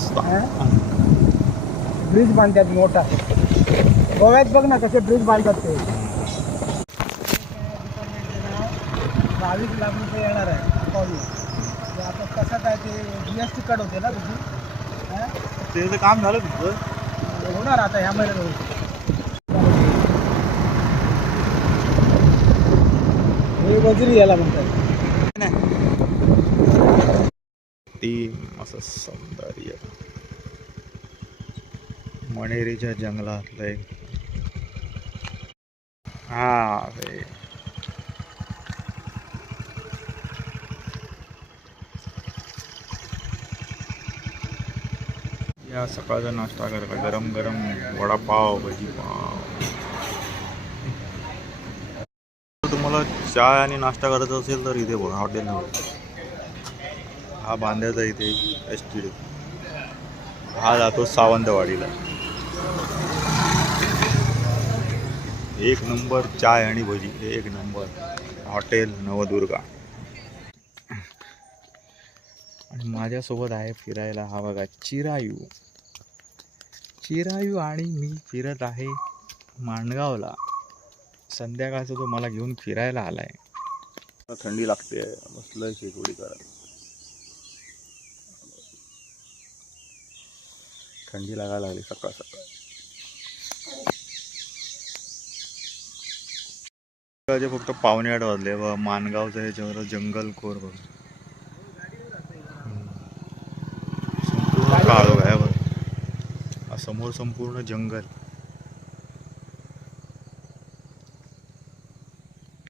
रस्ता. ब्रिज बांधतात मोठा. गोव्यात बघ ना कसे ब्रिज बांधतात ते. 22 लाख रुपये येणार आहे अकाउंटला. आता कसं काय ते GST कट होते ना तुझी. त्याचं काम झालं तुझं. होणार आता ह्या महिन्यात होईल. हे वजिरी याला म्हणतात. ती असं सौंदर्य मणेरीच्या जंगलातलं एक. हा या सकाळचा नाश्ता करता गरम गरम वडापाव भजी पाव. तुम्हाला चहा आणि नाश्ता करायचा असेल तर इथे बघा हॉटेल. हा बांद्याचा इथे STD. हा जातो सावंतवाडीला. एक नंबर चाय आणि भजी. एक नंबर हॉटेल नवदुर्गा. आणि माझ्यासोबत आहे फिरायला हा बघा चिरायू. आणि मी फिरत आहे माणगावला. संध्याकाळचा तो मला घेऊन फिरायला आलाय. थंडी लागते बसलोय शेकोडी करत. थंडी लागायला लागली सकाळ सकाळ. फक्त 7:45 वाजले व माणगावचं ह्याच्यावर जंगल खोर बघ. संपूर्ण काळोख आहे बघ. समोर संपूर्ण जंगल.